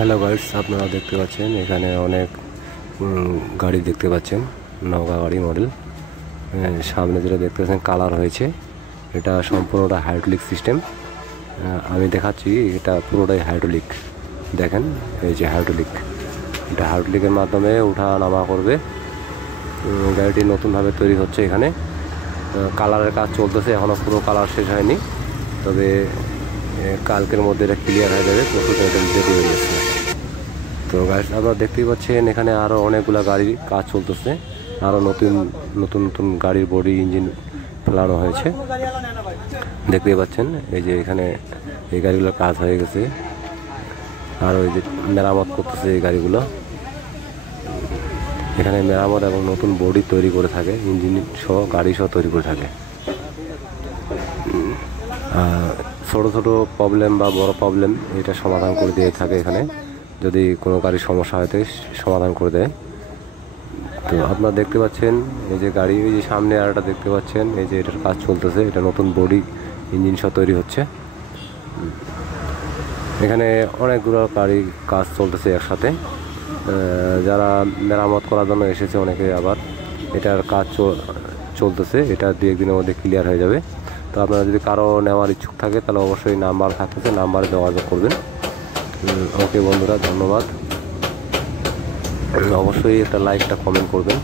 Hello guys, আপনারা দেখতে পাচ্ছেন এখানে অনেক গাড়ি দেখতে পাচ্ছেন, নৌকা গাড়ি মডেল। সামনে যেটা দেখতে পাচ্ছেন কালার হয়েছে, এটা সম্পূর্ণটা হাইড্রোলিক সিস্টেম। আমি দেখাচ্ছি, এটা পুরোটাই হাইড্রোলিক। দেখেন এই যে হাইড্রোলিক, এটা হাইড্রোলিকের মাধ্যমে উঠা নামা করবে। গাড়িটি নতুনভাবে তৈরি হচ্ছে। এখানে কালারের কাজ চলতেছে, এখনও পুরো কালার শেষ হয়নি, তবে কালকের মধ্যে এটা ক্লিয়ার হয়ে যাবে। প্রচুর এটা রেডি হয়ে গেছে। তো গাড়ি আপনারা দেখতেই পাচ্ছেন এখানে আরও অনেকগুলা গাড়ির কাজ চলতেছে। আরও নতুন নতুন নতুন গাড়ির বডি ইঞ্জিন ফেলানো হয়েছে, দেখতেই পাচ্ছেন। এই যে এখানে এই গাড়িগুলোর কাজ হয়ে গেছে, আর ওই যে মেরামত করতেছে এই গাড়িগুলো। এখানে মেরামত এবং নতুন বডি তৈরি করে থাকে, ইঞ্জিন সহ গাড়ি সহ তৈরি করে থাকে। ছোটো ছোটো প্রবলেম বা বড় প্রবলেম এটা সমাধান করে দিয়ে থাকে। এখানে যদি কোনো গাড়ির সমস্যা হয় সমাধান করে দেয়। তো আপনারা দেখতে পাচ্ছেন এই যে গাড়ি, এই যে সামনে আর একটা দেখতে পাচ্ছেন, এই যে এটার কাজ চলতেছে। এটা নতুন বডি ইঞ্জিন সহ তৈরি হচ্ছে। এখানে অনেকগুলো গাড়ি কাজ চলতেছে একসাথে। যারা মেরামত করার জন্য এসেছে অনেকে, আবার এটার কাজ চলতেছে। এটা 2-1 দিনের মধ্যে ক্লিয়ার হয়ে যাবে। তো আপনারা যদি কারো নেওয়ার ইচ্ছুক থাকে তাহলে অবশ্যই নাম্বার থাকতেছে, নাম্বারে যোগাযোগ করবেন। ওকে বন্ধুরা, ধন্যবাদ। অবশ্যই একটা লাইক, একটা কমেন্ট করবেন।